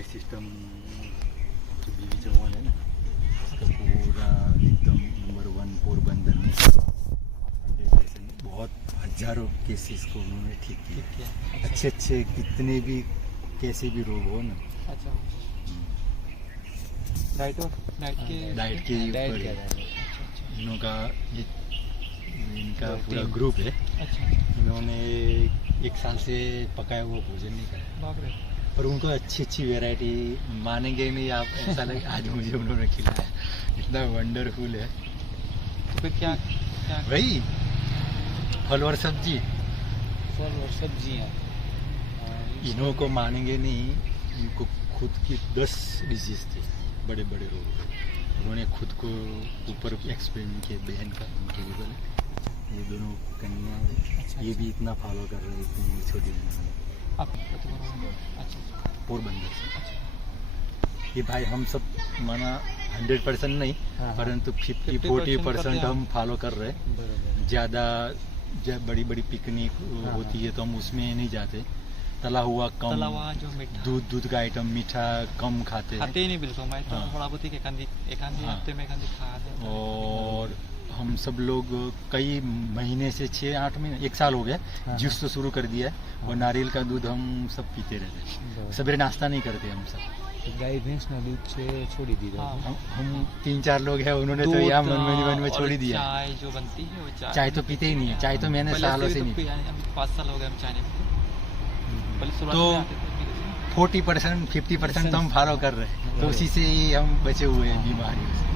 Diet system जो बीवी चौहान है ना, उसका पूरा एकदम नंबर 1 पोरबंदर में 100% बहुत हजारों केसेस को उन्होंने ठीक किया। अच्छे अच्छे कितने भी कैसे भी रोग हो ना, अच्छा डाइट के ऊपर इनका पूरा ग्रुप है। अच्छा इन्होंने 1 साल से पकाया हुआ भोजन नहीं खाया, बाप रे। पर उनको अच्छी अच्छी वैरायटी मानेंगे नहीं आप, ऐसा लगे आज मुझे उन्होंने खिलाया, इतना वंडरफुल है। तो फिर क्या क्या वही फल और सब्जी, फल और सब्जियाँ इन्हों को मानेंगे नहीं, इनको खुद की 10 डिजीज थी, बड़े बड़े रोग। उन्होंने खुद को ऊपर एक्सपेरिमेंट किया, बहन का उनके भी बोले, ये दोनों कन्या अच्छा, ये भी इतना फॉलो कर रहे थे, इतनी छोटी उम्र में आप अच्छा पोरबंदर से। ये भाई हम सब माना 100% नहीं, हाँ, परंतु 50-40% 50% हम फॉलो कर रहे हैं। बराबर। ज़्यादा जब बड़ी बड़ी पिकनिक हाँ, होती है तो हम उसमें नहीं जाते, तला हुआ कम, तला हुआ जो मीठा दूध का आइटम मीठा कम खाते हैं। खाते ही नहीं बिल्कुल। मैं तो हाँ। थोड़ा बहुत ही एकांत हाँ। हफ्ते में एकांत खा देता हूँ। और हम सब लोग कई महीने से 6-8 महीने 1 साल हो गया हाँ, जूस तो शुरू कर दिया है, और नारियल का दूध हम सब पीते रहते हैं। सवेरे नाश्ता नहीं करते हम सब, गाय भैंस ना दूध से छोड़ी दी हाँ। हम 3-4 लोग हैं, उन्होंने तो दूध, यहाँ मन में और छोड़ ही दिया। चाय जो बनती है वो चाय तो पीते ही नहीं है, चाय तो मैंने पहले सालों भी से तो नहीं पिया है, अभी 5 साल हो गए हम चाय नहीं पीते। पहले शुरुआत तो में आते थे पीते थे। 40% 50% तो हम फॉलो कर रहे हैं, तो उसी से ही हम बचे हुए हैं बीमारियों से।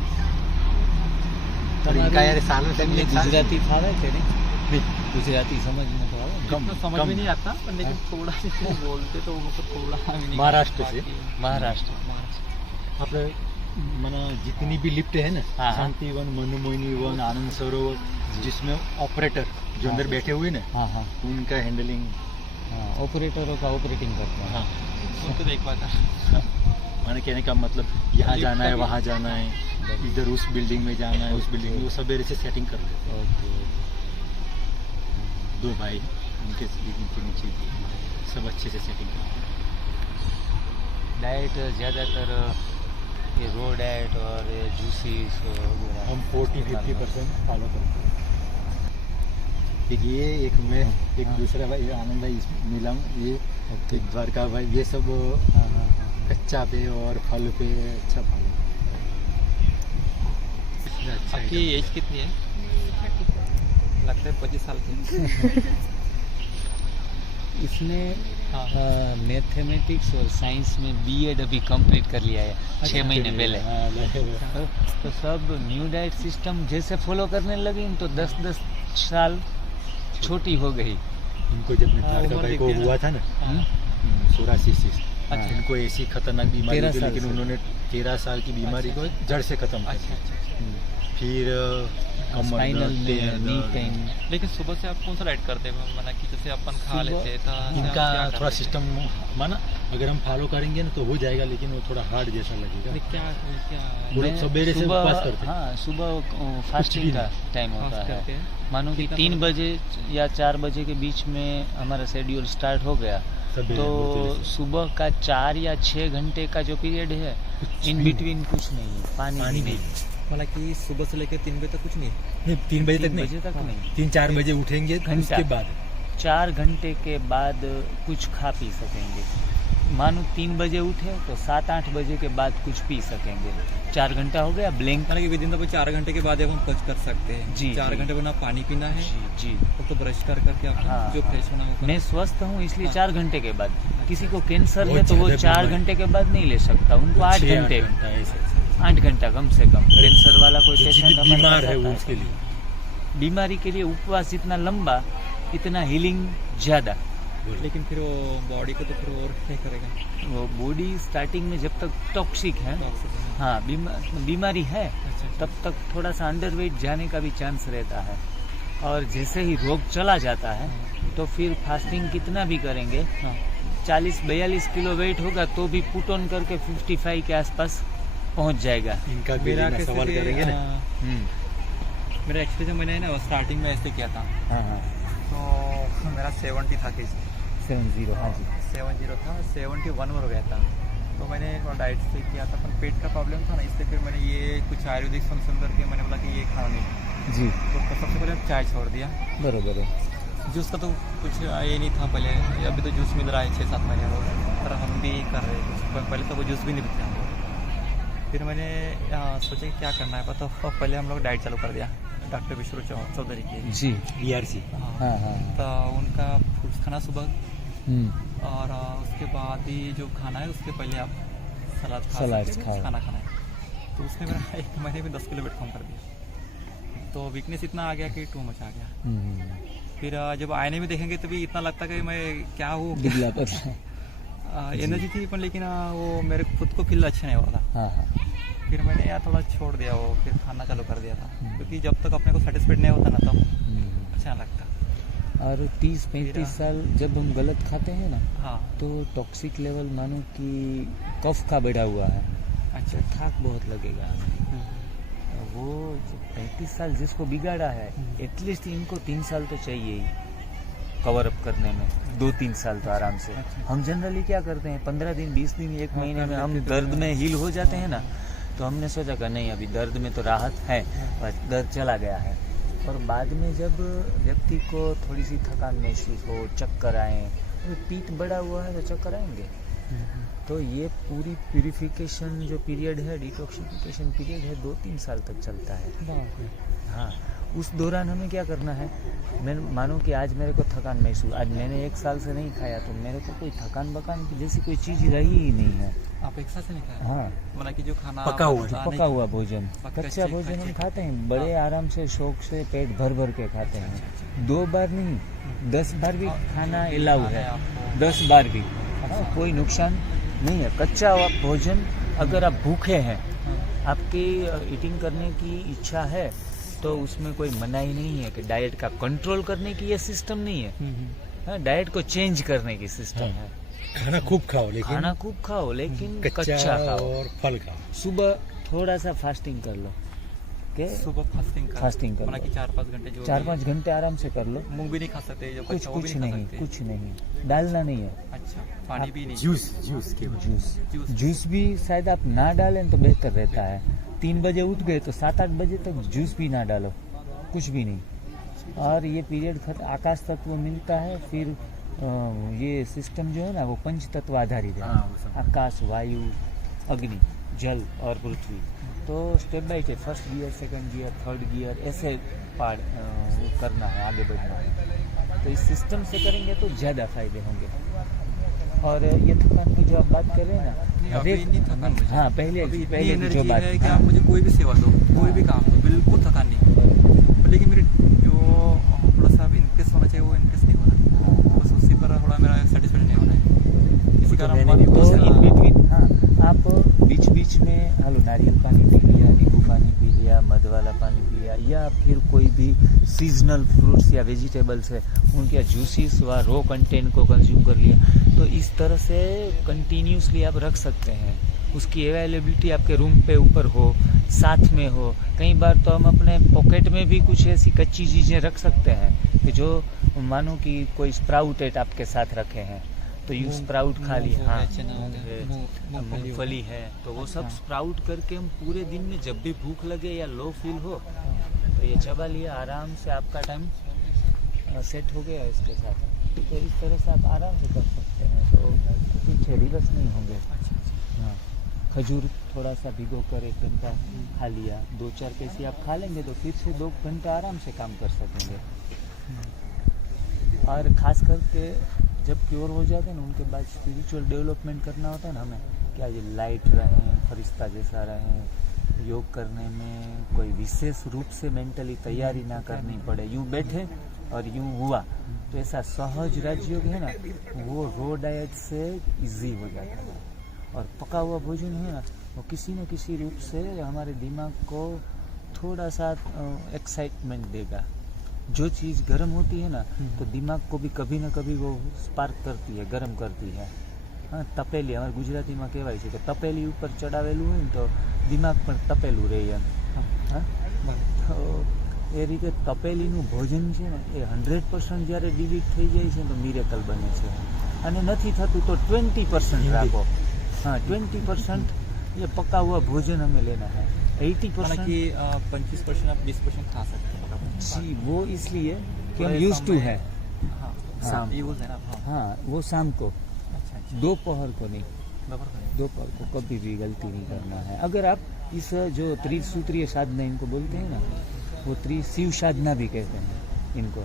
और इनका यार सालों से તમને एक साल- ગુજરાતી ફાવે છે ને? नहीं, ગુજરાતી સમજમાં तो આવે कम इतना समझ कम। में नहीं आता, पर लेकिन थोड़ा सा बोलते तो वो तो थोड़ा भी नहीं। महाराष्ट्र से। મહારાષ્ટ્ર महाराष्ट्र आपने मना जितनी भी लिफ्ट है ना, हाँ, हाँ। शांति वन, मनमोहिनी वन, आनंद सरोवर, जिसमें ऑपरेटर जो अंदर बैठे हुए ना, हाँ हाँ उनका हैंडलिंग, हाँ ऑपरेटरों का ऑपरेटिंग करते हैं। हाँ, उनको देख पाता। मैंने कहने का मतलब यहाँ लिफ्ट जाना है, का भी- वहाँ जाना है, इधर उस बिल्डिंग में जाना है, उस बिल्डिंग में, वो सवेरे से सेटिंग कर लेते हैं। ओके 2 भाई उनके नीचे सब अच्छे से सेटिंग करते हैं। डाइट ज़्यादातर ये रो डाइट और जूसीस वगैरह हम 40-50% फॉलो करते हैं। एक ये, एक मैं, एक हाँ। दूसरा भाई आनंद भाई, नीलम, ये ओके। एक द्वारका भाई, ये सब हाँ हाँ हाँ कच्चा पे और फल पे अच्छा फॉलो अच्छा आपकी item। एज कितनी है? लगता है 25 साल की। इसने हाँ। मैथमेटिक्स और साइंस में बीएड अभी कंप्लीट कर लिया है 6 महीने पहले। हाँ, लगे। तो सब न्यू डाइट सिस्टम जैसे फॉलो करने लगी तो 10-10 साल छोटी हो गई। इनको जब द्वारका उम्र भाई को दिखती है ना। हुआ था ना, हाँ। सोरासिस, अच्छा। इनको ऐसी खतरनाक बीमारी 13 थी, साल लेकिन से। उन्होंने 13 साल की बीमारी को जड़ से खत्म कर अच्छा दिया। अच्छा। फिर कमर स्पाइनल दर्द, में पैर नी दर्द। पेन। लेकिन सुबह से आप कौन सा डाइट करते हैं? मना कि जैसे अपन खा सुबह लेते तो इनका क्या थोड़ा करते हैं? सिस्टम माना अगर हम फॉलो करेंगे ना तो हो जाएगा, लेकिन वो थोड़ा हार्ड जैसा लगेगा। नहीं, क्या क्या वो लोग मैं सवेरे से सुबह- उपवास करते हैं। हाँ सुबह फास्टिंग का टाइम होता फास्ट है। करते हैं? मानो कि कितना 3 समय? बजे या 4 बजे के बीच में हमारा शेड्यूल स्टार्ट हो गया सवेरे तो होते हैं। सुबह का 4 या 6 घंटे का जो पीरियड है कुछ इन भी बिटवीन कुछ नहीं है, पानी पानी भी भी नहीं। मतलब कि सुबह से लेकर 3 बजे तक कुछ नहीं? नहीं, 3 बजे 3 तक नहीं, बजे तक नहीं। 3-4 बजे उठेंगे घंटा। उसके बाद 4 घंटे के बाद कुछ खा पी सकेंगे। मानो 3 बजे उठे तो 7-8 बजे के बाद कुछ पी सकेंगे। 4 घंटा हो गया ब्लैंक। मतलब कि विदिन द 4 घंटे के बाद जब हम कुछ कर सकते हैं। जी, 4 जी। घंटे बना पानी पीना है, जी तब तो ब्रश कर करके आपको हाँ, जो हाँ। फ्रेश होना होगा। मैं स्वस्थ हूँ इसलिए हाँ। 4 घंटे के बाद। किसी को कैंसर बहुत है तो वो ज्यादा 4 बीमारी। घंटे के बाद नहीं ले सकता, उनको 8 6-8 घंटे घंटा ऐसे। 8 घंटा कम से कम। कैंसर वाला कोई जो पेशेंट जितनी बीमार है वो उसके लिए बीमारी के लिए उपवास जितना लंबा इतना हीलिंग ज़्यादा। लेकिन फिर वो बॉडी को तो फिर और क्या करेगा? वो बॉडी स्टार्टिंग में जब तक टॉक्सिक है, टॉक्सिक। हाँ बीमारी है, अच्छा। तब तक थोड़ा सा अंडरवेट जाने का भी चांस रहता है। और जैसे ही रोग चला जाता है तो फिर फास्टिंग कितना भी करेंगे, हाँ। 40-42 किलो वेट होगा तो भी पुट ऑन करके 55 के आसपास पहुंच जाएगा। इनका भी मेरा लेना कैसे सवाल कि, करेंगे ना। मेरा एक्सपीरियंस मैंने ना स्टार्टिंग में ऐसे किया था, हाँ हाँ तो मेरा 70 था केजी। 70 हाँ जी। 70 था, 71 हो गया था। तो तो मैंने थोड़ा डाइट से किया था, पर पेट का प्रॉब्लम था ना, इसलिए फिर मैंने ये कुछ आयुर्वेदिक सुन करके मैंने बोला कि ये खाना नहीं। जी तो सबसे पहले चाय छोड़ दिया। बरोबर है। जूस का तो कुछ ये नहीं था पहले, अभी तो जूस मिल रहा है 6-7 महीने हो गए, पर हम भी कर रहे हैं। पहले तो वो जूस भी नहीं पीते हम लोग। फिर मैंने सोचा कि क्या करना है, तो पहले हम लोग डाइट चालू कर दिया डॉक्टर विश्व चौधरी की। जी BRC। हाँ हाँ। तो उनका फ्रूट्स खाना सुबह, और उसके बाद ही जो खाना है उसके पहले आप सलाद खाओ। खाना खाना है। तो उसने मेरा 1 महीने में 10 किलो वेट कम कर दिया। तो वीकनेस इतना आ गया कि टू मच आ गया। फिर जब आईने में देखेंगे तो भी इतना लगता कि मैं क्या हूँ, एनर्जी थी पर लेकिन वो मेरे खुद को फील अच्छा नहीं हो रहा था। हाँ। फिर मैंने यार थोड़ा छोड़ दिया वो, फिर खाना चालू कर दिया था, क्योंकि जब तक अपने को सेटिस्फाइड नहीं होता ना तब अच्छा नहीं लगता। और 30-35 साल जब हम गलत खाते हैं ना, हाँ तो टॉक्सिक लेवल मानो कि कफ का बढ़ा हुआ है, अच्छा। थाक बहुत लगेगा हमें। वो 35 साल जिसको बिगाड़ा है, एटलीस्ट इनको 3 साल तो चाहिए ही कवर अप करने में, 2-3 साल तो आराम से। हम जनरली क्या करते हैं, 15 दिन 20 दिन 1 महीने में हम दर्द में हील हो जाते हैं ना, तो हमने सोचा कि नहीं अभी दर्द में तो राहत है, बस दर्द चला गया है। और बाद में जब व्यक्ति को थोड़ी सी थकान महसूस हो, चक्कर आए, तो पीठ बढ़ा हुआ है तो चक्कर आएंगे। तो ये पूरी प्यूरिफिकेशन जो पीरियड है, डिटॉक्सिफिकेशन पीरियड है, 2-3 साल तक चलता है। हाँ, उस दौरान हमें क्या करना है, मैं मानो कि आज मेरे को थकान महसूस, आज मैंने 1 साल से नहीं खाया तो मेरे को कोई थकान बकान की जैसी कोई चीज़ रही ही नहीं है। आप एक साल से नहीं खाया? हाँ, मतलब कि जो खाना पका हुआ भोजन, कच्चा भोजन हम खाते हैं बड़े आराम से, शौक से, पेट भर भर के खाते हैं। 2 बार नहीं, 10 बार भी खाना अलाउ है, 10 बार भी। हाँ, कोई नुकसान नहीं है। कच्चा हुआ भोजन, अगर आप भूखे हैं, आपकी ईटिंग करने की इच्छा है, तो उसमें कोई मनाही नहीं है कि डाइट का कंट्रोल करने की ये सिस्टम नहीं है। हाँ, डाइट को चेंज करने की सिस्टम है। खाना खूब खाओ, लेकिन कच्चा खाओ और फल खाओ। सुबह थोड़ा सा फास्टिंग कर लो, के सुबह फास्टिंग कर लो, मतलब कि 4-5 घंटे जो 4-5 घंटे आराम से कर लो। मूंग भी नहीं खा सकते, जो कुछ कच्चा वो भी कुछ नहीं खा नहीं, सकते। कुछ नहीं डालना नहीं है। अच्छा, पानी भी नहीं? जूस भी शायद आप ना डालें तो बेहतर रहता है। 3 बजे उठ गए तो 7-8 बजे तक जूस भी ना डालो, कुछ भी नहीं। और ये पीरियड आकाश तत्व मिलता है, फिर ये सिस्टम जो है ना वो पंच तत्व आधारित है। आकाश, वायु, अग्नि, जल और पृथ्वी। तो step by step, first gear, second gear, third gear, ऐसे पार्ट करना है, आगे बढ़ना है। तो इस सिस्टम से करेंगे तो ज़्यादा फायदे होंगे। और ये थकान की जो आप बात कर रहे हैं ना, हाँ पहले एनर्जी जो बात है कि आप मुझे कोई भी सेवा दो, कोई भी काम दो, बिल्कुल थकान नहीं। लेकिन मेरे जो थोड़ा सा इंटरेस्ट होना चाहिए वो इंटरेस्ट नहीं हो रहा, बस उसी पर थोड़ा मेरा सेटिस्फाइड नहीं हो रहा है। इसी कारण आप बीच बीच में नारियल पानी पी लिया, नींबू पानी पी लिया, मध वाला पानी पी लिया, या फिर कोई भी सीजनल फ्रूट्स या वेजिटेबल्स है उनके जूसेस व रो कंटेंट को कंज्यूम कर लिया। तो इस तरह से कंटिन्यूसली आप रख सकते हैं। उसकी अवेलेबिलिटी आपके रूम पे ऊपर हो, साथ में हो। कई बार तो हम अपने पॉकेट में भी कुछ ऐसी कच्ची चीज़ें रख सकते हैं कि जो मानो कि कोई स्प्राउटेड आपके साथ रखे हैं, तो यू स्प्राउट खा लिया। हाँ, मूंगफली है, तो वो सब स्प्राउट करके हम पूरे दिन में जब भी भूख लगे या लो फील हो तो ये चबा लिया, आराम से आपका टाइम सेट हो गया इसके साथ। तो इस तरह से आप आराम से कर सकते हैं, तो पीछे रिवर्स नहीं होंगे। हाँ, खजूर थोड़ा सा भिगो कर 1 घंटा खा लिया, 2-4 कैसी आप खा लेंगे तो फिर से 2 घंटा आराम से काम कर सकेंगे। और ख़ास करके जब क्योर हो जाते हैं ना, उनके बाद स्पिरिचुअल डेवलपमेंट करना होता है ना हमें, क्या ये लाइट रहें, फरिश्ता जैसा रहें, योग करने में कोई विशेष रूप से मेंटली तैयारी ना करनी पड़े, यूँ बैठे और यूँ हुआ, तो ऐसा सहज राजयोग है ना, वो रो डाइट से इजी हो जाता है। और पका हुआ भोजन है ना, वो किसी न किसी रूप से हमारे दिमाग को थोड़ा सा एक्साइटमेंट देगा। जो चीज़ गर्म होती है ना, तो दिमाग को भी कभी ना कभी वो स्पार्क करती है, गर्म करती है। हाँ, तपेली हमारे गुजराती में कહેવાય છે કે તપેલી ઉપર ચડાવેલું હોય ને તો દિમાગ પણ તપેલું રહે એમ। હા, તો એ રીતે તપેલીનું ભોજન છે ને એ 100% જ્યારે ડિલીટ થઈ જાય છે તો મિરેકલ બને છે, અને નથી થતું તો 20% રાખો, हाँ 20% ये पका हुआ भोजन हमें लेना है। 80% हालांकि 25% आप 20% खा सकते हैं। जी वो इसलिए कि हम थोड़े यूज टू समय- है। हाँ शाम ये यूज है ना। हाँ हाँ वो शाम को, अच्छा अच्छा दोपहर को नहीं, बराबर है। दोपहर को कभी भी गलती नहीं करना है। अगर आप इस जो त्रिसूत्रीय साधना इनको बोलते हैं ना, वो शिव साधना भी कहते हैं इनको,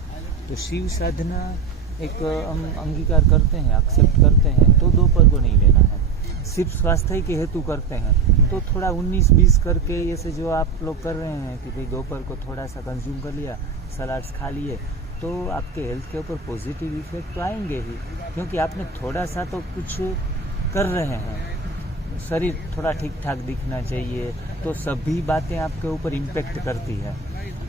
तो शिव साधना एक हम अंगीकार करते हैं, एक्सेप्ट करते हैं, तो दोपहर को नहीं लेना है। सिर्फ स्वास्थ्य के हेतु करते हैं तो थोड़ा 19-20 करके ऐसे जो आप लोग कर रहे हैं कि भाई दोपहर को थोड़ा सा कंज्यूम कर लिया, सलाड्स खा लिए, तो आपके हेल्थ के ऊपर पॉजिटिव इफेक्ट तो आएंगे ही, क्योंकि आपने थोड़ा सा तो कुछ कर रहे हैं। शरीर थोड़ा ठीक ठाक दिखना चाहिए, तो सभी बातें आपके ऊपर इम्पेक्ट करती है,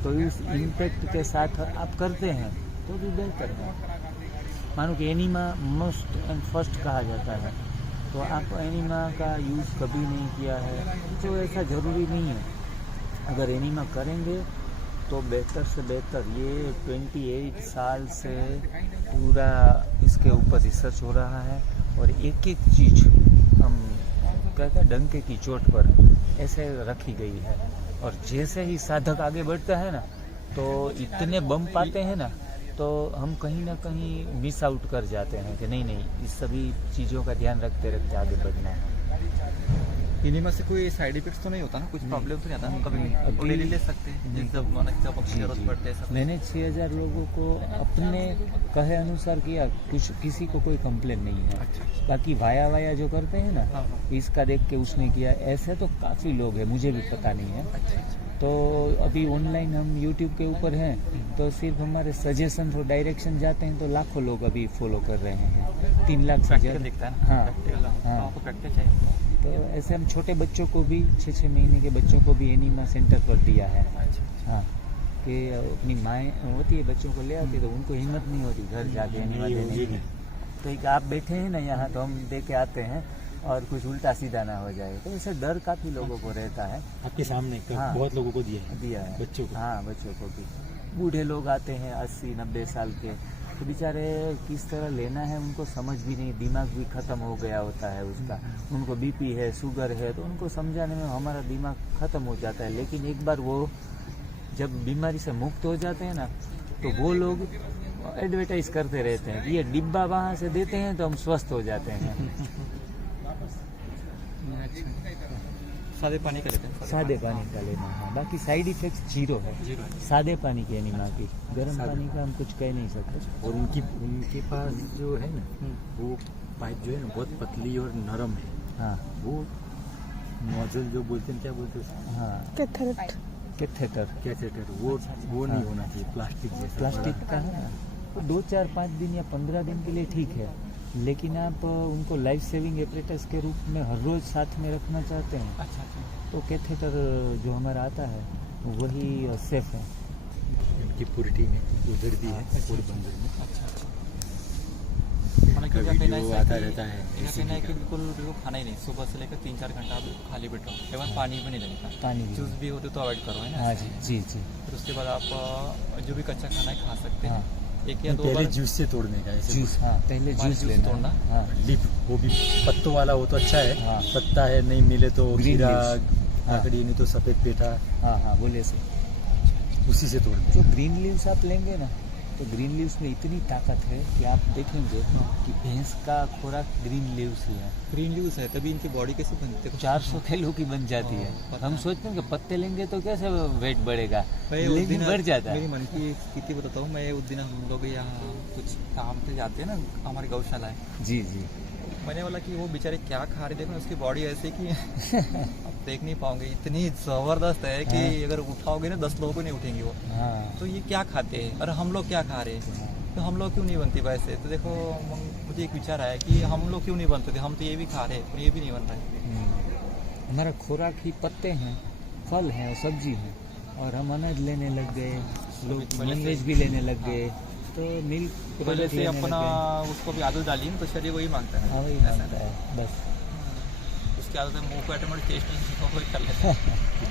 तो इस इम्पेक्ट के साथ आप करते हैं तो भी बेहतर है। मानो कि एनिमा मस्ट एंड फर्स्ट कहा जाता है, तो आप एनिमा का यूज़ कभी नहीं किया है तो ऐसा ज़रूरी नहीं है। अगर एनिमा करेंगे तो बेहतर से बेहतर। ये 28 साल से पूरा इसके ऊपर रिसर्च हो रहा है, और एक एक चीज़ हम कहते हैं डंके की चोट पर ऐसे रखी गई है, और जैसे ही साधक आगे बढ़ता है ना, तो इतने बम पाते हैं ना, तो हम कहीं ना कहीं मिस आउट कर जाते हैं कि नहीं इस सभी चीज़ों का ध्यान रखते रखते आगे बढ़ना है। इन्हीं से कोई साइड इफेक्ट्स तो नहीं होता ना, कुछ प्रॉब्लम तो नहीं आता ना कभी? अभी- वो डेली ले सकते हैं जब माना कि जब आपको जी, जरूरत जी। पड़ते है सब। मैंने 6000 लोगों को अपने कहे अनुसार किया, कुछ किसी को कोई कंप्लेन नहीं है। अच्छा। बाकी वाया जो करते हैं ना, हाँ, हाँ। इसका देख के उसने किया, ऐसे तो काफ़ी लोग हैं, मुझे भी पता नहीं है। अच्छा अच्छा। तो अभी ऑनलाइन हम YouTube के ऊपर हैं, तो सिर्फ हमारे सजेशन और डायरेक्शन जाते हैं तो लाखों लोग अभी फॉलो कर रहे हैं, 3 लाख से प्रैक्टिकल ज़्यादा। दिखता है ना। हाँ, प्रैक्टिकल हाँ। आपको प्रैक्टिस चाहिए। तो ऐसे हम छोटे बच्चों को भी 6-6 महीने के बच्चों को भी एनिमा सेंटर पर दिया है। अच्छा। हाँ, कि अपनी माएँ होती है बच्चों को ले आती है, तो उनको हिम्मत नहीं होती घर जाके एनिमा देने की। तो एक आप बैठे हैं ना यहाँ, तो हम दे के आते हैं और कुछ उल्टा सीधा ना हो जाए, तो ऐसे डर काफ़ी लोगों को रहता है। आपके सामने हाँ। बहुत लोगों को दिया है बच्चों को। हाँ, बच्चों को भी। बूढ़े लोग आते हैं 80-90 साल के, तो बेचारे किस तरह लेना है उनको समझ भी नहीं, दिमाग भी ख़त्म हो गया होता है उसका। उनको बीपी है, शुगर है, तो उनको समझाने में हमारा दिमाग ख़त्म हो जाता है। लेकिन एक बार वो जब बीमारी से मुक्त हो जाते हैं ना, तो वो लोग एडवर्टाइज करते रहते हैं कि ये डिब्बा वहाँ से देते हैं तो हम स्वस्थ हो जाते हैं। सादे पानी का लेते हैं। सादे पानी का लेना है, बाकी साइड इफेक्ट्स जीरो है जीरो है। सादे पानी के एनिमा की। गर्म सादे। पानी का हम कुछ कह नहीं सकते। और उनके पास जो है ना, वो पाइप जो है ना बहुत पतली और नरम है। हाँ वो नोजल जो बोलते हैं, क्या बोलते हैं उसको? हाँ, कैथेटर। कैथेटर कैथेटर, वो नहीं हाँ। होना चाहिए प्लास्टिक जैसा। प्लास्टिक बड़ा। का है ना, तो 2-4-5 दिन या 15 दिन के लिए ठीक है, लेकिन आप उनको लाइफ सेविंग एपरेटस के रूप में हर रोज साथ में रखना चाहते हैं, अच्छा अच्छा। तो कैथेटर जो हमारा आता है वही सेफ है। उनकी पुरटी में उधर भी है, पोरबंदर में। अच्छा अच्छा। मतलब कभी क्या कहना भी वो है आता कि- रहता है, इनका किसी कहना है भी कि का। बिल्कुल खाना ही नहीं, सुबह से लेकर 3-4 घंटा आप खाली बैठो, एवं पानी भी नहीं लेना। पानी भी जूस नहीं। भी होते तो अवॉइड करो, है ना? हाँ जी जी जी। फिर उसके बाद आप जो भी कच्चा खाना है खा सकते हैं। हाँ। एक या दो पहले बार जूस से तोड़ने का, ऐसे जूस, हाँ पहले हमारे जूस जूस लेना तोड़ना। है। हाँ लीफ, वो भी पत्तों वाला हो तो अच्छा है। हाँ। पत्ता है नहीं मिले तो Green खीरा, leaves। हाँ। काकड़ी, नहीं तो सफेद पेठा, हाँ बोले से। उसी से तोड़ने। जो ग्रीन लीव्स आप लेंगे ना, तो ग्रीन लीव्स में इतनी ताकत है कि आप देखेंगे कि भैंस का खुराक ग्रीन लीव्स ही है। ग्रीन लीव्स है, तभी इनकी बॉडी कैसे बनती है? 400 किलो की बन जाती है। पता हम है। सोचते हैं कि पत्ते लेंगे तो कैसे वेट बढ़ेगा, भाई उस लेकिन दिन बढ़ जाता मेरी है। मन की स्थिति बताता हूँ मैं। उस दिन हम लोग यहाँ कुछ काम पे जाते हैं ना, हमारी गौशाला है। जी जी। मैंने बोला कि वो बेचारे क्या खा रहे, देखो ना उसकी बॉडी ऐसे कि आप देख नहीं पाओगे, इतनी ज़बरदस्त है कि हाँ। अगर उठाओगे ना 10 लोगों को नहीं उठेंगे वो। हाँ तो ये क्या खाते हैं और हम लोग क्या खा रहे हैं, तो हम लोग क्यों नहीं बनती वैसे? तो देखो मुझे एक विचार आया कि हम लोग क्यों नहीं बनते थे, हम तो ये भी खा रहे हैं और ये भी नहीं बन रहा है। हमारा खुराक ही पत्ते हैं, फल हैं और सब्जी हैं, और हम अनाज लेने लग गए, लोग पहले से- नॉनवेज भी लेने लग गए, तो मिल्क तो पहले से अपना उसको भी आदत डाली ना, तो शरीर वही मांगता है। हाँ वही ऐसा मांगता है। है बस। उसकी आदत है, मुंह को ऑटोमेटिक टेस्ट नहीं वही कर लेता है।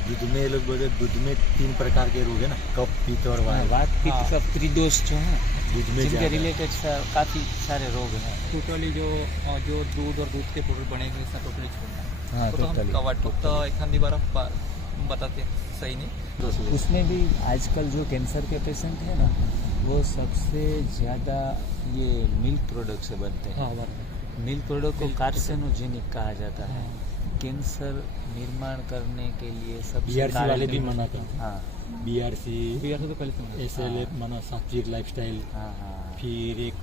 दूध में ये लोग बोलते हैं, दूध में 3 प्रकार के रोग है ना, कफ, पित्त और हाँ, वायु। वात पित्त हाँ। कफ त्रिदोष जो है दूध में जिनके ज़्यादा। रिलेटेड काफ़ी सारे रोग हैं। टोटली जो दूध और दूध के प्रोडक्ट बने हुए सब टोटली छोड़ना है। हाँ, तो हम totally, कवर फक्त एखादी बार बताते सही नहीं। उसमें भी आजकल जो कैंसर के पेशेंट हैं ना, वो सबसे ज़्यादा ये मिल्क प्रोडक्ट से बनते हैं। हाँ बराबर। मिल्क प्रोडक्ट को Milk कार्सिनोजेनिक कहा जाता है। कैंसर निर्माण करने के लिए सबसे BRC वाले भी मना करते हैं। हाँ BRC बिहार से तो पहले से SLF माना सात्विक लाइफस्टाइल, हाँ हाँ फिर एक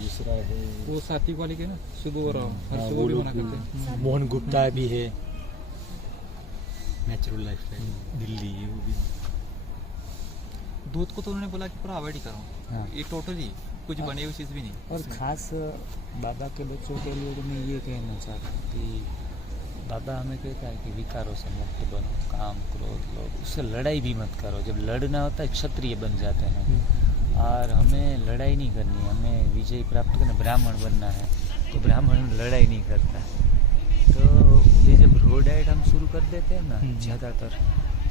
दूसरा है वो सात्विक वाले के ना सुबह और हर हाँ, सुबह वो भी लोग मना करते हैं। मोहन गुप्ता भी है, नेचुरल लाइफस्टाइल दिल्ली है वो भी। दूध को तो उन्होंने बोला कि पूरा अवॉइड ही करो। हाँ। ये टोटली कुछ बनी हुई चीज़ भी नहीं। और ख़ास बाबा के बच्चों के लिए तो मैं ये कहना चाहता हूँ कि बाबा हमें कहता है कि विकारों से मुक्त बनो, काम क्रोध लोभ, उससे लड़ाई भी मत करो। जब लड़ना होता है क्षत्रिय बन जाते हैं, और हमें लड़ाई नहीं करनी है, हमें विजय प्राप्त करना, ब्राह्मण बनना है। तो ब्राह्मण लड़ाई नहीं करता। तो ये जब रो डाइट हम शुरू कर देते हैं ना ज़्यादातर,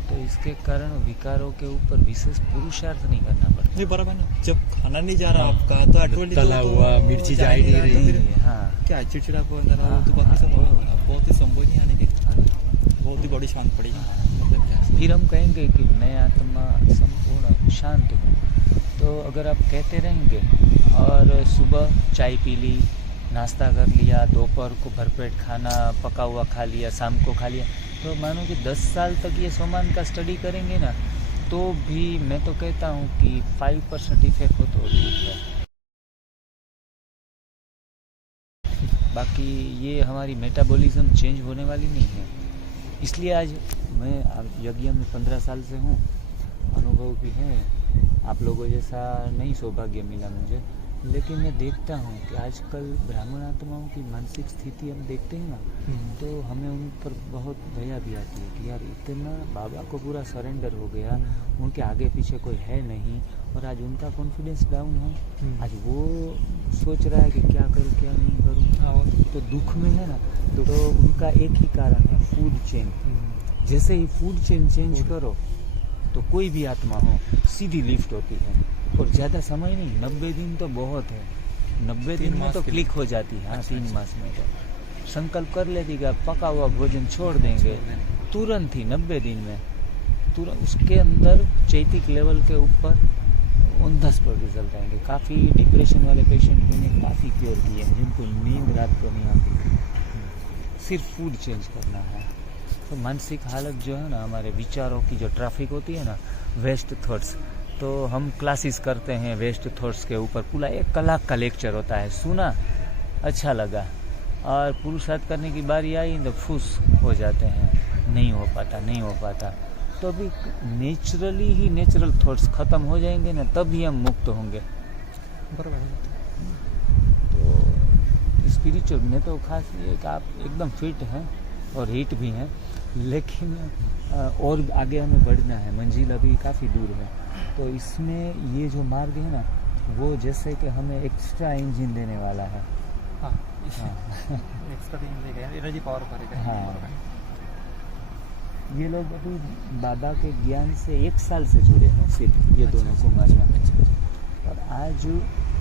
तो इसके कारण विकारों के ऊपर विशेष पुरुषार्थ नहीं करना पड़ता। नहीं बराबर ना, जब खाना नहीं जा रहा आपका तो ऑटोमेटिकली तला हुआ मिर्ची जा ही नहीं तो रही। फिर हाँ क्या चिड़चिड़ा को अंदर हाँ, तो बाकी सब हाँ। बहुत ही संभव नहीं आने के, बहुत ही बड़ी शांत पड़ेगी। मतलब क्या फिर हम कहेंगे कि मैं आत्मा संपूर्ण शांत हूँ। तो अगर आप कहते रहेंगे और सुबह चाय पी ली, नाश्ता कर लिया, दोपहर को भरपेट खाना पका हुआ खा लिया, शाम को खा लिया, तो मानो कि 10 साल तक ये सोमान का स्टडी करेंगे ना, तो भी मैं तो कहता हूँ कि 5% इफेक्ट हो तो ठीक है। बाकी ये हमारी मेटाबॉलिज्म चेंज होने वाली नहीं है। इसलिए आज मैं यज्ञ में 15 साल से हूँ, अनुभव भी है। आप लोगों जैसा नहीं सौभाग्य मिला मुझे, लेकिन मैं देखता हूँ कि आजकल ब्राह्मण आत्माओं की मानसिक स्थिति हम देखते हैं ना, तो हमें उन पर बहुत दया भी आती है कि यार इतना बाबा को पूरा सरेंडर हो गया, उनके आगे पीछे कोई है नहीं, और आज उनका कॉन्फिडेंस डाउन है। आज वो सोच रहा है कि क्या करूँ क्या नहीं करूँ, तो दुख में है ना। तो उनका एक ही कारण है, फूड चेन। जैसे ही फूड चेन चेंज करो तो कोई भी आत्मा हो सीधी लिफ्ट होती है। और ज़्यादा समय नहीं, 90 दिन तो बहुत है। 90 दिन में तो क्लिक हो जाती है। हाँ, 3 मास में तो संकल्प कर लेती कि पका हुआ भोजन छोड़ देंगे, तुरंत ही 90 दिन में तुरंत उसके अंदर चैतिक लेवल के ऊपर 10% रिजल्ट आएंगे। काफ़ी डिप्रेशन वाले पेशेंट मैंने काफ़ी क्योर किए हैं, जिनको नींद रात को नहीं आती। सिर्फ फूड चेंज करना है। तो मानसिक हालत जो है ना, हमारे विचारों की जो ट्रैफिक होती है ना, वेस्ट थॉट्स, तो हम क्लासेस करते हैं वेस्ट थॉट्स के ऊपर, पूरा 1 कलाक का लेक्चर होता है। सुना, अच्छा लगा, और पुरुषार्थ करने की बारी आई तो फुस हो जाते हैं, नहीं हो पाता। तो अभी नेचुरली ही नेचुरल थॉट्स ख़त्म हो जाएंगे ना, तभी हम मुक्त होंगे। बराबर। तो स्पिरिचुअल में तो खास ये कि आप एकदम फिट हैं और हिट भी हैं, लेकिन और आगे हमें बढ़ना है, मंजिल अभी काफ़ी दूर है। तो इसमें ये जो मार्ग है ना, वो जैसे कि हमें एक्स्ट्रा इंजन देने वाला है। हाँ, एक्स्ट्रा देगा, एनर्जी पावर भरेगा। हाँ, ये लोग अभी बाबा के ज्ञान से 1 साल से जुड़े हैं, सिर्फ ये दोनों कुमारियाँ। और आज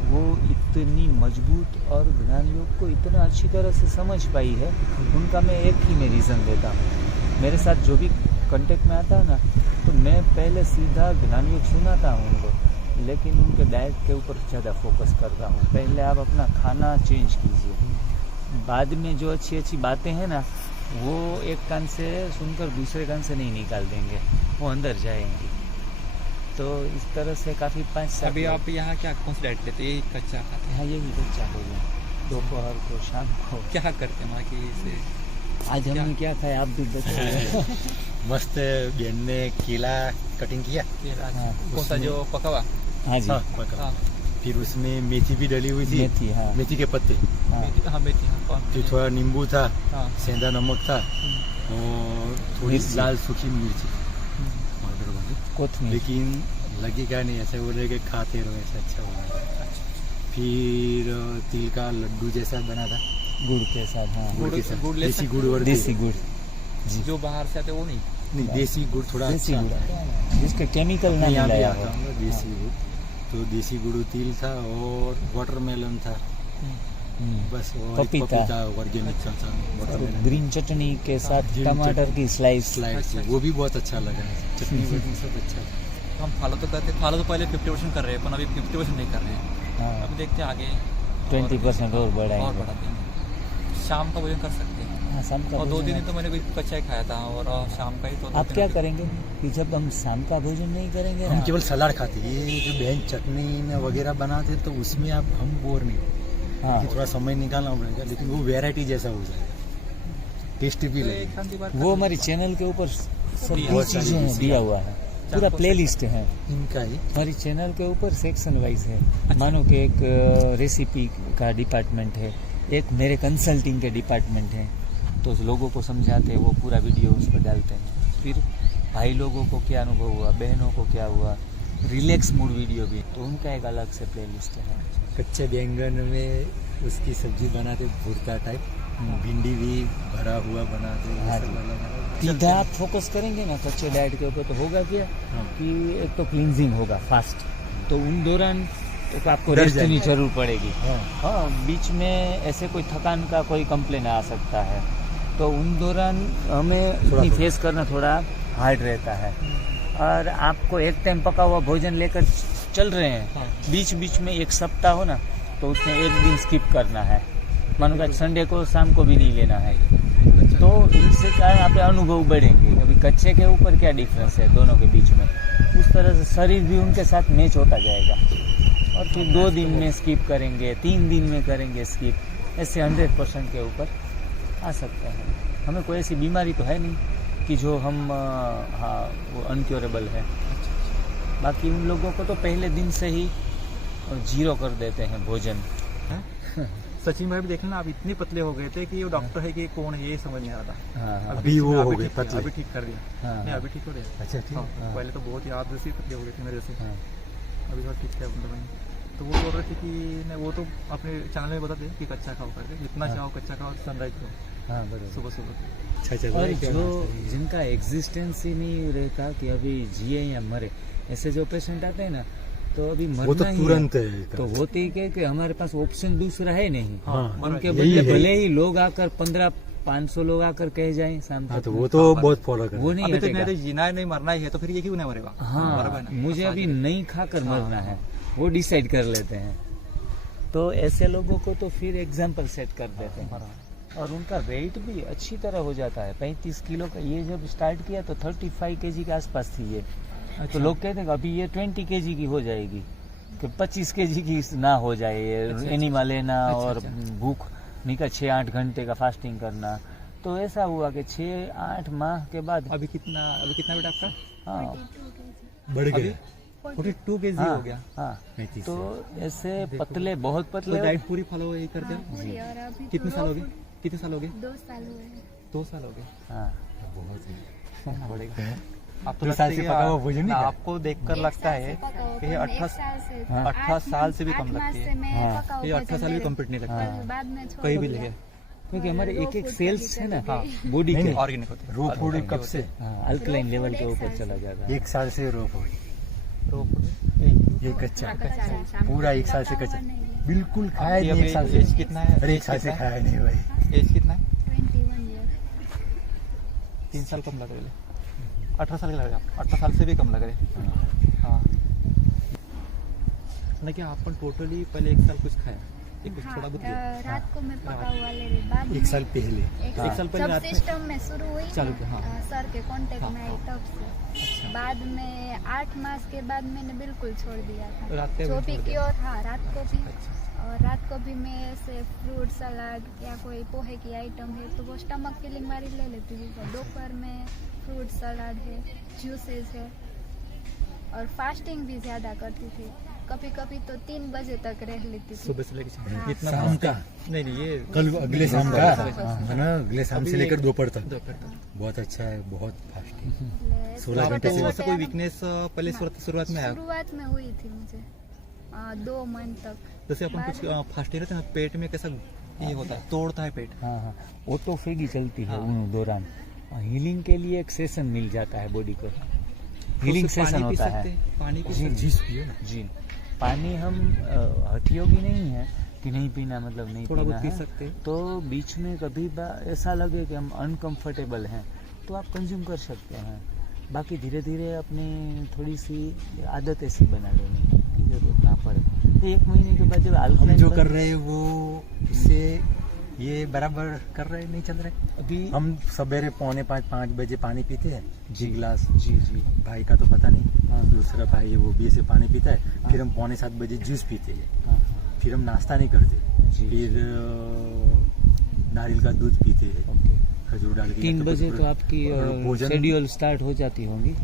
वो इतनी मजबूत और ज्ञान योग को इतना अच्छी तरह से समझ पाई है, उनका मैं एक ही में रीज़न देता हूँ। मेरे साथ जो भी कांटेक्ट में आता है ना, तो मैं पहले सीधा ज्ञान योग सुनाता हूँ उनको, लेकिन उनके डाइट के ऊपर ज़्यादा फोकस करता हूँ। पहले आप अपना खाना चेंज कीजिए, बाद में जो अच्छी अच्छी बातें हैं ना, वो एक कान से सुनकर दूसरे कान से नहीं निकाल देंगे, वो अंदर जाएंगी। तो इस तरह से काफ़ी 5-7। अभी आप यहाँ क्या कौन सी डाइट लेते हैं? कच्चा खाते हाँ, यही कच्चा हो गया, दोपहर को शाम को। हैं? क्या करते हैं कि इसे आज हमने क्या खाया, आप भी बताइए। मस्त बहन ने केला कटिंग किया, हाँ, कौन सा जो पका हुआ? हाँ जी, हाँ, पका। हाँ, फिर उसमें मेथी भी डली हुई थी, मेथी, हाँ, मेथी के पत्ते, हाँ, मेथी, हाँ, फिर थोड़ा नींबू था, हाँ, सेंधा नमक था, और थोड़ी मिर्ची। लाल सूखी मिर्ची ऑर्डर बनी। कोथमीर। लेकिन लगेगा नहीं, ऐसे बोले कि खाते रहो, ऐसा अच्छा होगा। फिर तिल का लड्डू जैसा बना था, गुड़ के साथ। हाँ, गुड़ के साथ, गुड़ ले देसी सकते गुड़ और देसी गुड़ जी, जो बाहर से आते वो नहीं। नहीं, देसी गुड़ थोड़ा देसी अच्छा गुड़ आता है। जिसके केमिकल ना यहाँ भी मिलाया आता हो। होगा देसी गुड़, तो देसी गुड़ तिल था और वाटरमेलन था, बस और एक पपीता। ऑर्गेनिक का था और वाटरमेलन। ग्रीन चटनी के साथ ग्रीन टमाटर चटनी। की स्लाइस। स्लाइड से वो भी बहुत अच्छा लगा, चटनी वटनी सब अच्छा था। हम फॉलो तो करते, फॉलो तो पहले 50% कर रहे हैं, पर अभी 50% नहीं कर रहे हैं। हाँ अभी देखते हैं आगे 20% और और बढ़ाएंगे। बढ़ा देंगे। शाम का भोजन कर सकते हैं। हाँ, शाम का और 2 भोजन दिन तो मैंने कोई कच्चा ही खाया था, और शाम का ही तो 2 आप दिन क्या अभी- करेंगे कि जब हम शाम का भोजन नहीं करेंगे हम ना, केवल सलाद खाते, ये जो बहन चटनी न वगैरह बनाते तो उसमें आप हम बोर नहीं, हाँ कि थोड़ा समय निकालना पड़ेगा, लेकिन वो वैरायटी जैसा हो जाएगा, टेस्टी भी तो लगेगा। एक आधी बार कर वो हमारी लेंगे। चैनल के ऊपर सभी बहुत सारी चीजें हैं, चीजें दिया हुआ है, पूरा चार प्लेलिस्ट है इनका ही हमारी चैनल के ऊपर, सेक्शन वाइज है। मानो कि एक रेसिपी का डिपार्टमेंट है, एक मेरे कंसल्टिंग के डिपार्टमेंट है, तो उस लोगों को समझाते हैं, वो पूरा वीडियो उस पर डालते हैं। फिर भाई लोगों को क्या अनुभव हुआ, बहनों को क्या हुआ, रिलैक्स मूड वीडियो भी, तो उनका एक अलग से प्लेलिस्ट है। कच्चे बैंगन में उसकी सब्जी बनाते, भुर्ता टाइप, भिंडी भी भरा हुआ बनाते, ये हाँ सब जी। अलग-अलग। सीधा आप फोकस करेंगे ना कच्चे डाइट के ऊपर, तो होगा क्या हाँ। कि एक तो क्लींजिंग होगा फास्ट, तो उन दौरान एक आपको डर रेस्ट की जाएंगे। जरूर पड़ेगी। हाँ। हाँ, बीच में ऐसे कोई थकान का कोई कंप्लेन आ सकता है, तो उन दौरान हमें थोड़ा फेस करना थोड़ा हार्ड रहता है। और आपको एक टाइम पका हुआ भोजन लेकर चल रहे हैं, हाँ। बीच बीच में एक सप्ताह हो ना, तो उसमें एक दिन स्किप करना है, मानो कि संडे को शाम को भी नहीं लेना है, तो इनसे क्या है, आप अनुभव बढ़ेंगे। अभी कच्चे के ऊपर क्या डिफरेंस है दोनों के बीच में, उस तरह से शरीर भी उनके साथ मैच होता जाएगा। और फिर 2 दिन में स्किप करेंगे, 3 दिन में करेंगे स्किप, ऐसे 100% के ऊपर आ सकते हैं। हमें कोई ऐसी बीमारी तो है नहीं कि जो हम हाँ वो अनक्योरेबल है। बाकी उन लोगों को तो पहले दिन से ही 0 कर देते हैं भोजन। सचिन भाई भी देख लेना, आप इतने पतले हो गए थे कि वो डॉक्टर है कि कौन है ये समझ नहीं आ रहा था। हाँ हाँ अभी वो हो अभी गए ठीक किया, पतले। अभी ठीक कर दिया। हाँ, नहीं हाँ। अभी ठीक हो रहे अच्छा ठीक। हाँ, हाँ। पहले तो बहुत ही आप जैसे पतले हो गए थे मेरे जैसे, हाँ। अभी थोड़ा ठीक है मतलब। तो वो बोल रहे थे कि नहीं, वो तो अपने चैनल में बताते कि कच्चा खाओ करके, जितना हाँ। चाहो कच्चा खाओ, सनराइज करो हाँ बराबर। सुबह सुबह। अच्छा चल रहा और है क्या? जो जिनका एग्जिस्टेंस ही नहीं रहता कि अभी जिए या मरे, ऐसे जो पेशेंट आते हैं ना, तो अभी वो तो मरना ही तुरंत है, है। तो होती है कि हमारे पास ऑप्शन दूसरा है नहीं। हाँ, उनके यही बदले है। भले ही लोग आकर 1500 लोग आकर कह जाएं शाम हाँ, तक तो में, वो तो बहुत फॉलो कर वो रहे हैं। नहीं अभी तक हटेगा। नहीं जीना है, नहीं मरना ही है, तो फिर ये क्यों नहीं मरेगा? बराबर हाँ, ना? मुझे आसान अभी है। नहीं खाकर हाँ, मरना है, हाँ। वो डिसाइड कर लेते हैं। तो ऐसे लोगों को तो फिर एग्जाम्पल सेट कर देते हैं, और उनका वेट भी अच्छी तरह हो जाता है। 35 किलो का ये जब स्टार्ट किया तो 35 kg के आसपास थी ये, तो लोग कहते हैं कि अभी ये 20 kg की हो जाएगी, कि 25 kg की ना हो जाए ये, अच्छा, एनिमा लेना अच्छा, और अच्छा। भूख नहीं का 6-8 घंटे का फास्टिंग करना। तो ऐसा हुआ कि 6-8 माह के बाद अभी कितना वेट आपका? हाँ 42 बढ़ अभी गए। 42 kg हाँ, हो गया। हाँ, 35 तो ऐसे देखो। पतले, बहुत तो पतले डाइट पूरी फॉलो यही करते हाँ, हो? पूरी। और अभी कितने तो साल हो raw गए? food कितने साल हो गए? 2 साल हुए हैं। 2 साल हो गए। हाँ, बहुत है। करना पड़ेगा। आप तो 2 लगता साल है से कि पका हुआ भोजन नहीं ना, खाया? आपको देखकर एक लगता साल है से पका हुआ कि ये भोजन, 18 एक साल से हाँ। 18 साल से भी कम 8 मास लगती से है। मैं हाँ। पका हुआ ये 18 साल भी भोजन कंप्लीट नहीं लगता। हाँ। कभी बाद में छोड़ कहीं भी दिया। लगे क्योंकि हमारे raw एक food सेल्स कभी है ना हाँ। बॉडी नहीं, के, नहीं। ऑर्गेनिक होते हैं। रो फूड Organic कब होते से? हैं। अल्कलाइन raw लेवल food के एक ऊपर साल चला से। जाता है। 1 साल से रो फूड, रो फूड ये कच्चा कच्चा पूरा 1 साल से पका कच्चा, हुआ नहीं है। बिल्कुल खाया अभी नहीं 1 साल एज से। कितना है? अरे 1 साल से खाया नहीं भाई। एज कितना है? 21 years। 3 साल कम लग रहे हैं। 18 साल के लग रहे हैं। 18 साल से भी कम लग रहे हैं। हाँ नहीं कि आप टोटली पहले 1 साल कुछ खाया, ये कुछ हाँ, थोड़ा बहुत लिया। रात को मैं पका हुआ ले रही, बाद 1 में साल पहले। एक एक साल पहले जब रात में- सिस्टम में शुरू हुई चालू ना, किया, हाँ। सर के कांटेक्ट हाँ, में आई हाँ। तब से। अच्छा। बाद में 8 मास के बाद मैंने बिल्कुल छोड़ दिया था, रात के भी जो भी छोड़ की दिया? और हाँ रात को भी। अच्छा। और रात को भी मैं ऐसे फ्रूट सलाद या कोई पोहे की आइटम है तो वो स्टमक फीलिंग वाली ले लेती हूँ। और दोपहर में फ्रूट सलाद है, जूसेस है, और फास्टिंग भी ज़्यादा करती थी। कभी कभी तो 3 बजे तक रह लेती थी। सुबह से लेकर शाम हाँ। इतना शाम फास्ट का? नहीं नहीं ये कल अगले शाम का हाँ, है ना, अगले शाम से अभी लेकर एक- दोपहर तक। दोपहर तक। बहुत अच्छा है, बहुत फास्ट है। ले- 16 घंटे से- आपको ऐसा कोई छोटे- वीकनेस पहले हाँ, शुरुआत में आया? शुरुआत में हुई थी मुझे 2 मंथ तक। जैसे अपन कुछ फास्टिंग रहते हैं ना, पेट में कैसा ये होता है, तोड़ता है पेट। हाँ हाँ, ऑटोफेगी चलती है हाँ। उन दौरान। हीलिंग के लिए एक सेशन मिल जाता है बॉडी को, तो हीलिंग उससे सेशन पानी पी होता सकते है। हैं? पानी पी जी सकते जीस पियो ना। जी, पानी हम हठयोगी नहीं है कि नहीं पीना मतलब नहीं थोड़ा पीना बहुत पी है। सकते हैं। तो बीच में कभी ऐसा लगे कि हम अनकंफर्टेबल हैं तो आप कंज्यूम कर सकते हैं। बाकी धीरे धीरे अपनी थोड़ी सी आदत ऐसी बना लेनी है कि जरूरत ना पड़े। तो 1 महीने के बाद जब हम अल्कलाइन जो कर रहे हैं वो इससे ये बराबर कर रहे नहीं चल रहे। अभी हम सवेरे 4:45-5 बजे पानी पीते हैं जी गिलास। जी जी भाई का तो पता नहीं, हाँ। दूसरा भाई है वो भी ऐसे पानी पीता है। हाँ। फिर हम 6:45 बजे जूस पीते हैं। हाँ फिर हम नाश्ता नहीं करते। जी। फिर नारियल का दूध पीते हैं ओके। खजूर डाल के। 3 बजे तो आपकी भोजन शेड्यूल स्टार्ट हो जाती होंगी।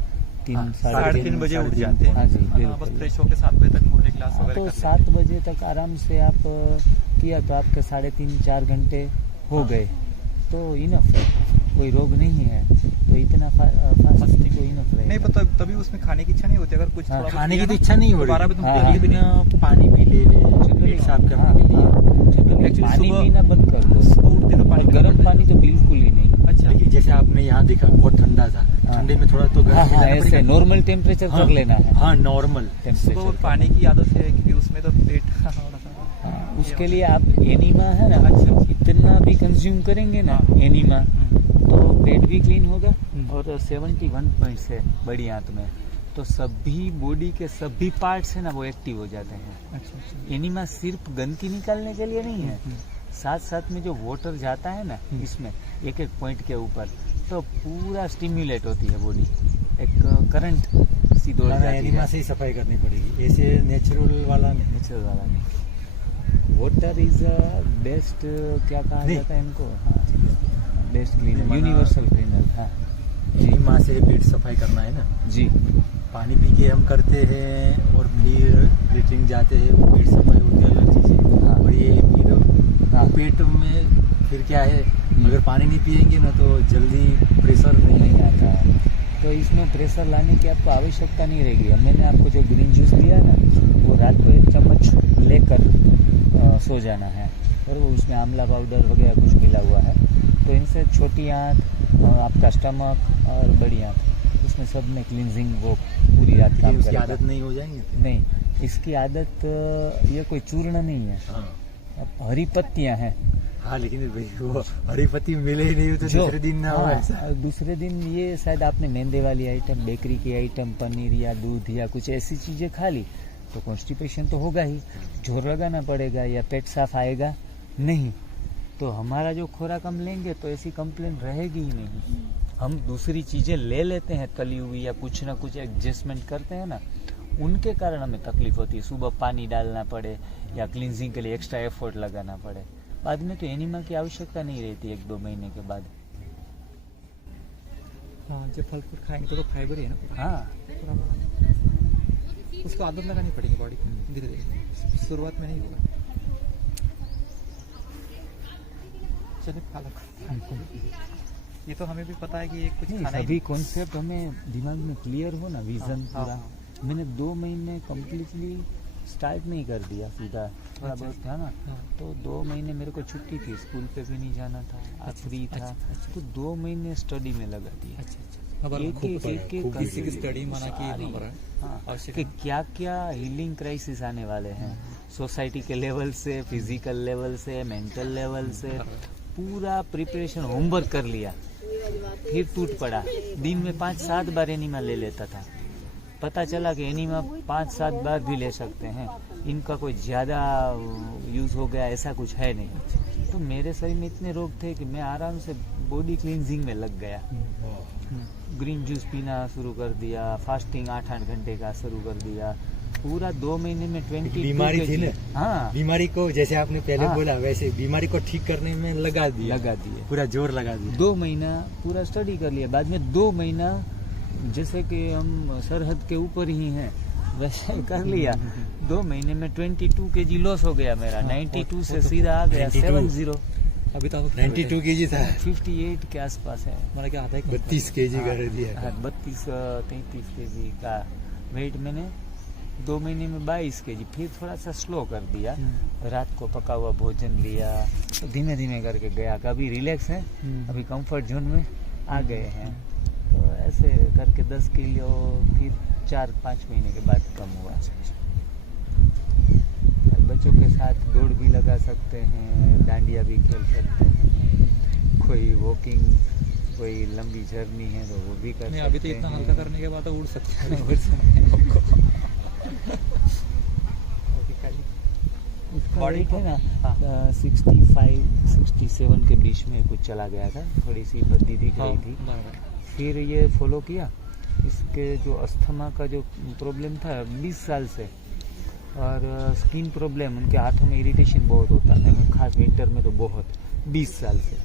3 हाँ, साढ़े 3 बजे उठ जाते हैं। हाँ जी, हाँ, बिल्कुल। बस फ्रेश होकर 7 बजे तक मुर्गी क्लास हाँ, वगैरह तो कर लेते 7 बजे तक आराम से आप किया तो आपके 3.5-4 घंटे हो हाँ। गए तो इनफ है, कोई रोग नहीं है तो इतना फास्टिंग को इनफ हैं। नहीं रहेगा। पता तभी उसमें खाने की इच्छा नहीं होती। अगर कुछ हाँ, थोड़ा बहुत खाने किया की तो ना, इच्छा नहीं हो दोबारा भी रही। तुम हाँ, करेंगे भी नहीं। लेकिन पानी भी ले जनरली पेट साफ करने के लिए। Actually पानी सुबह- पीना बंद कर दो। सुबह उठते तो पानी पीना गर्म पड़ता है। पानी तो बिल्कुल ही नहीं। अच्छा लेकिन जैसे आपने यहाँ देखा बहुत ठंडा था, हाँ। ठंडे में थोड़ा तो गर्म हाँ हाँ, मिलाना ऐसे पड़ेगा। नॉर्मल टेम्परेचर हाँ, कर लेना है। हाँ नॉर्मल। सुबह टेम्परेचर पानी की आदत है क्योंकि उसमें तो पेट थोड़ा सा हाँ, उसके लिए आप एनीमा है ना, अच्छा। इतना भी कंज्यूम करेंगे ना हाँ। एनीमा तो पेट भी क्लीन होगा हम्म। और 71 पॉइंट्स है बड़ी आंत में, तो सभी बॉडी के सभी पार्ट्स है ना वो एक्टिव हो जाते हैं। अच्छा अच्छा। एनीमा सिर्फ गंदगी निकालने के लिए नहीं है, साथ साथ में जो वाटर जाता है ना हम्म। इसमें एक एक पॉइंट के ऊपर तो पूरा स्टिम्युलेट होती है बॉडी, एक करंट सी दौड़ जाती एनिमा है। से ही सफाई करनी पड़ेगी, ऐसे नेचुरल वाला नहीं। नेचुरल वाला नहीं। वाटर इज बेस्ट, क्या कहा नहीं। जाता है इनको, बेस्ट क्लीनर, नहीं, यूनिवर्सल क्लीनर। हाँ एनिमा से पेट सफाई करना है ना। जी। पानी पी के हम करते हैं और फिर लेटरिन जाते हैं, वो पेट सफाई होती है अलग चीज़ है। हाँ। और ये फिर हाँ। पेट में फिर क्या है, अगर पानी नहीं पिएंगे ना तो जल्दी प्रेशर नहीं आता है, तो इसमें प्रेशर लाने की आपको आवश्यकता नहीं रहेगी। अब मैंने आपको जो ग्रीन जूस दिया ना वो रात को 1 चम्मच लेकर सो जाना है, और वो उसमें आंवला पाउडर वगैरह कुछ मिला हुआ है, तो इनसे छोटी आंत, आपका स्टमक और बड़ी आंत, उसमें सब में क्लींजिंग वो पूरी रात काम उसकी करेगा। आदत नहीं हो जाएंगे। नहीं, इसकी आदत ये कोई चूर्ण नहीं है, हाँ अब हरी पत्तियां हैं। हाँ, लेकिन वो हरी पत्ती मिले ही नहीं तो दूसरे दिन ना हो ऐसा। हाँ, दूसरे दिन ये शायद आपने मैदे वाली आइटम, बेकरी की आइटम, पनीर या दूध या कुछ ऐसी चीजें खा ली तो कॉन्स्टिपेशन तो होगा ही, जोर लगाना पड़ेगा या पेट साफ आएगा नहीं। तो हमारा जो खुराक हम लेंगे तो ऐसी कंप्लेन रहेगी ही नहीं। हम दूसरी चीजें ले लेते हैं तली हुई या कुछ ना कुछ एडजस्टमेंट करते हैं ना, उनके कारण हमें तकलीफ होती है। सुबह पानी डालना पड़े या क्लींजिंग के लिए एक्स्ट्रा एफर्ट लगाना पड़े, बाद में तो एनिमा की आवश्यकता नहीं रहती 1-2 महीने के बाद। हाँ, जब फल फ्रूट खाएंगे तो फाइबर ही है ना हाँ थोड़ा बहुत। उसको आदत लगानी पड़ेगी बॉडी को धीरे धीरे, शुरुआत में नहीं होगा। चलिए खा लो। ये तो हमें भी पता है कि ये कुछ नहीं, खाना ही सभी कॉन्सेप्ट हमें दिमाग में क्लियर हो ना, विजन हाँ, पूरा। हाँ। मैंने 2 महीने कम्प्लीटली स्टार्ट नहीं कर दिया सीधा, थोड़ा अच्छा, बहुत था ना, हाँ। तो 2 महीने मेरे को छुट्टी थी, स्कूल पे भी नहीं जाना था, आज फ्री था, अच्छा। तो 2 महीने स्टडी में लगा दिया। अच्छा अच्छा। अब एक खूब एक पढ़ा, एक खूब किसी की करके स्टडी माना कि सारी, हाँ, बड़ा हाँ, आवश्यक कि है। क्या क्या हीलिंग क्राइसिस आने वाले हैं सोसाइटी के लेवल से, फिजिकल लेवल से, मेंटल लेवल से, पूरा प्रिपरेशन होमवर्क कर लिया। फिर टूट पड़ा, दिन में 5-7 बार एनिमा ले लेता था, पता चला कि एनिमा 5-7 बार भी ले सकते हैं, इनका कोई ज़्यादा यूज़ हो गया ऐसा कुछ है नहीं। तो मेरे शरीर में इतने रोग थे कि मैं आराम से बॉडी क्लींजिंग में लग गया। ग्रीन जूस पीना शुरू कर दिया, फास्टिंग 8-8 घंटे का शुरू कर दिया, पूरा 2 महीने में 22 बीमारी थी ना, हाँ बीमारी को जैसे आपने पहले हाँ। बोला वैसे बीमारी को ठीक करने में लगा दिया, पूरा जोर लगा दिया। 2 महीना पूरा स्टडी कर लिया, बाद में 2 महीना जैसे कि हम सरहद के ऊपर ही हैं वैसे ही कर लिया। 2 महीने में 22 kg लॉस हो गया मेरा, 92 से सीधा आ गया 70। अभी तो 92 kg था, 58 के आसपास है, हमारा क्या आधा ही 32 kg कर दिया। हाँ, 32-33 kg का वेट मैंने 2 महीने में 22 kg। फिर थोड़ा सा स्लो कर दिया, रात को पका हुआ भोजन लिया, तो धीमे धीमे करके गया। अभी रिलैक्स है, अभी कंफर्ट जोन में आ गए हैं, तो ऐसे करके 10 किलो फिर 4-5 महीने के बाद कम हुआ। बच्चों के साथ दौड़ भी लगा सकते हैं, डांडिया भी खेल सकते हैं, कोई वॉकिंग, कोई लंबी जर्नी है तो वो भी कर नहीं सकते अभी तो इतना हैं। हल्का करने के बाद तो उड़ सकते हैं। उड़ सकते हैं। अभी खाली इसका Body weight को? है ना हाँ। 65-67 के बीच में कुछ चला गया था, थोड़ी सी बद्दी दिख हाँ, रही थी। बराबर। फिर ये फॉलो किया, इसके जो अस्थमा का जो प्रॉब्लम था 20 साल से, और स्किन प्रॉब्लम, उनके हाथों में इरिटेशन बहुत होता था, खास विंटर में तो बहुत, 20 साल से।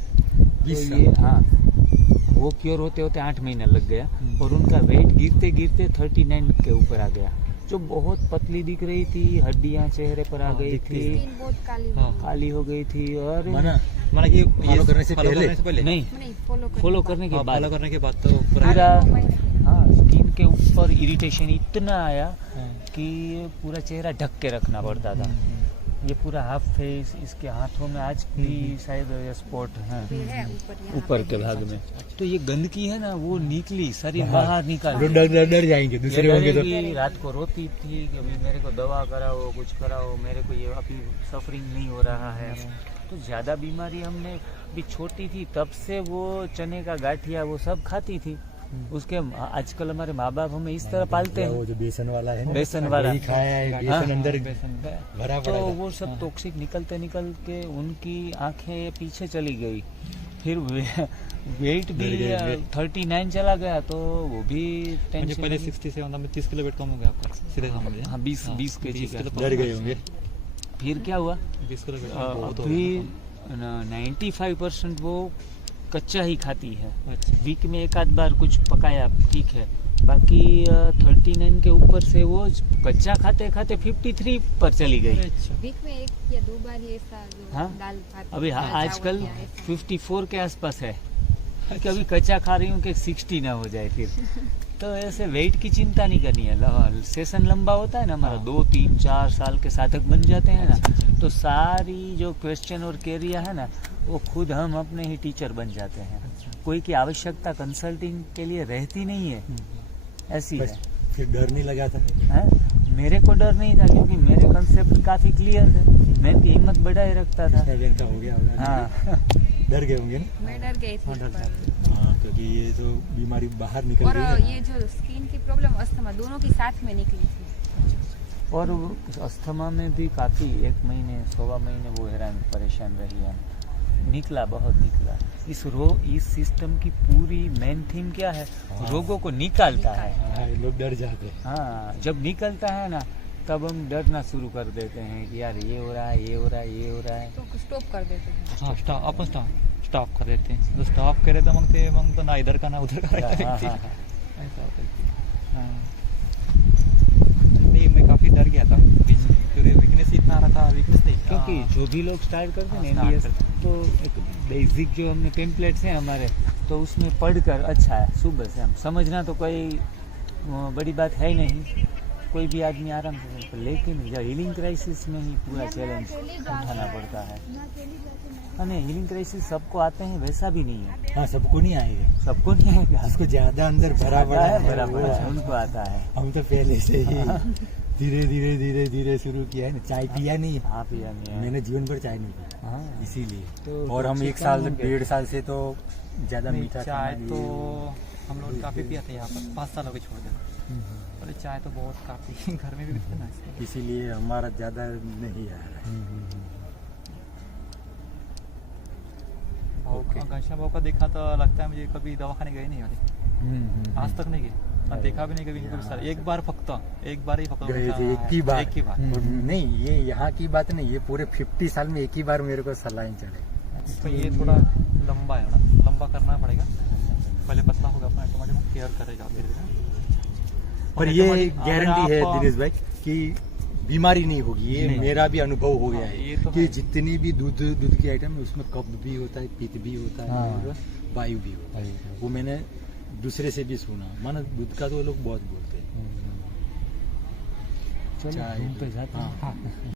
20 तो ये हाँ, वो क्योर होते होते 8 महीना लग गया, और उनका वेट गिरते गिरते 39 के ऊपर आ गया, जो बहुत पतली दिख रही थी, हड्डियां चेहरे पर आ हाँ, गई दिखती थी, है। स्किन बहुत काली हाँ। हो काली हो गई थी, और माना माना कि Follow करने से पहले? नहीं, गई। नहीं फॉलो करने के हाँ, बाद फॉलो करने के बाद तो पूरा पूरा, 9 महीने। हाँ, स्किन के ऊपर इरिटेशन इतना आया हाँ। कि पूरा चेहरा ढक के रखना पड़ता था। ये पूरा हाफ फेस, इसके हाथों में आज भी शायद ये स्पॉट है फिर है ऊपर यहाँ ऊपर पे के भी। भाग में। तो ये गंदगी है ना, वो निकली, शरीर बाहर। बाहर निकाल, लोग डर जाएंगे ये दूसरे होंगे तो। डरेगी, रात को रोती थी कि अभी मेरे को दवा कराओ, कुछ कराओ, मेरे को ये अभी सफरिंग नहीं हो रहा है। तो ज़्यादा बीमारी हमने भी छोटी थी तब से वो चने का गाठिया वो सब खाती थी। उसके आजकल हमारे माँ बाप हमें इस तरह पालते वो हैं, जो बेसन वाला है ना, बेसन वाला। वही खाया है, हाँ। बेसन अंदर बेसन भरा तो पड़ा था। वो सब टॉक्सिक निकलते निकल के उनकी आंखें पीछे चली गई, फिर वेट भी बढ़ गए, 39 चला गया, तो वो भी मुझे टेंशन पहले लगी। 67 था, मैं 30 किलो वेट कम हो गया आपका, सीधे समझ हाँ, 20 केजी का। डर गए होंगे। फिर क्या हुआ, 20 किलो वेट बहुत हो अभी गया। 95% वो कच्चा ही खाती है। अच्छा। वीक में एक आध बार कुछ पकाया ठीक है, बाकी 39 के ऊपर से वो कच्चा खाते खाते 53 पर चली गई। अच्छा। वीक में 1 या 2 बार ही ऐसा जो हाँ? दाल भात अभी दाल चावल आजकल या ऐसा। 54 के आसपास है, कि अभी कच्चा खा रही हूँ कि 60 ना हो जाए फिर। तो ऐसे वेट की चिंता नहीं करनी है, सेशन लंबा होता है ना हमारा, हाँ। 2, 3, 4 साल के साधक बन जाते हैं ना, तो सारी जो क्वेश्चन और क्वेरिया है ना, वो खुद हम अपने ही टीचर बन जाते हैं। कोई की आवश्यकता कंसल्टिंग के लिए रहती नहीं है, ऐसी बस है। फिर डर नहीं लगा था। हैं? मेरे को डर नहीं था, क्योंकि मेरे कंसेप्ट काफी क्लियर थे, मैं इनकी हिम्मत बढ़ाए रखता था। का हो गया होगा। हाँ। डर गए होंगे ना। मैं डर गई थी हाँ, डर पर। हाँ, क्योंकि ये तो बीमारी बाहर निकल और गई है ना। ये जो स्किन की प्रॉब्लम, अस्थमा, दोनों की साथ में निकली थी। और अस्थमा में भी काफ़ी 1 महीने 1.25 महीने वो हैरान परेशान रही है, निकला, बहुत निकला। इस सिस्टम की पूरी मेन थीम क्या है, हाँ। रोगों को निकालता है। हाँ, लोग डर जाते हैं। हाँ, जब निकलता है ना, तब हम डरना शुरू कर देते हैं कि यार ये हो रहा है, ये हो रहा है, ये हो रहा है। तो स्टॉप कर देते हैं। हाँ, आपण स्टॉप कर देते हैं, जो स्टॉप करे तो मग तो ना इधर का ना उधर का रहता हाँ, व्यक्ति। हाँ, हाँ। ऐसा होता है। हाँ। नहीं, मैं काफी डर गया था बीच में, क्योंकि वीकनेस इतना आ रहा था, वीकनेस नहीं, क्योंकि हाँ। जो भी लोग स्टार्ट करते हैं हाँ, ना start MBS, करते तो एक बेसिक जो हमने टेम्पलेट्स हैं हमारे, तो उसमें पढ़कर अच्छा है, सुबह से हम समझना तो कोई बड़ी बात है ही नहीं, कोई भी आदमी आराम से समझता, लेकिन जब हीलिंग क्राइसिस में ही पूरा चैलेंज उठाना पड़ता है। नहीं, हीलिंग क्राइसिस सबको आते हैं वैसा भी नहीं है, हाँ, सबको नहीं आएगा। सबको नहीं आएगा, जिसको ज्यादा अंदर भरा पड़ा है भरा वो पड़ा है, है। उनको आता है। हम तो पहले से ही धीरे शुरू किया है ना। चाय पिया नहीं है, हाँ, पिया नहीं है। मैंने जीवन भर चाय नहीं पिया, हाँ, इसीलिए। तो और हम कुछ 1 साल कम होंगे। 1.5 साल से तो ज्यादा नहीं, मीठा चाय खाना तो ये- हम लोग काफी पिया था यहाँ पर, 5 साल हो गए छोड़ दिया। अरे चाय तो बहुत काफी घर में भी पीते ना इसलिए। इसीलिए हमारा ज्यादा नहीं आ रहा है। भाव घनश्याम भाव का देखा तो लगता है मुझे कभी दवाखाने गए नहीं वाले, आज तक नहीं गए, मैं देखा भी नहीं कभी इनको भी सर। एक बार ही फक्त गए थे एक ही बार। एक ही बार। और नहीं, ये यहाँ की बात नहीं, ये पूरे 50 साल में एक ही बार मेरे को सलाइन चढ़े। तो ये थोड़ा लंबा है ना, लंबा करना पड़ेगा, पहले पतला होगा अपना ऑटोमेटिक केयर करेगा धीरे धीरे। पर और ये automatic गारंटी है अगर आप- दिनेश भाई कि बीमारी नहीं होगी। ये नहीं। मेरा भी अनुभव हो गया हाँ, है ये तो कि है। जितनी भी दूध की आइटम है उसमें कफ भी होता है, पित्त भी होता है, हाँ। और वायु भी होता है। वो मैंने दूसरे से भी सुना, माना दूध का तो लोग बहुत बोलते हैं। चलो चाय घूम पे जाते हैं। हाँ।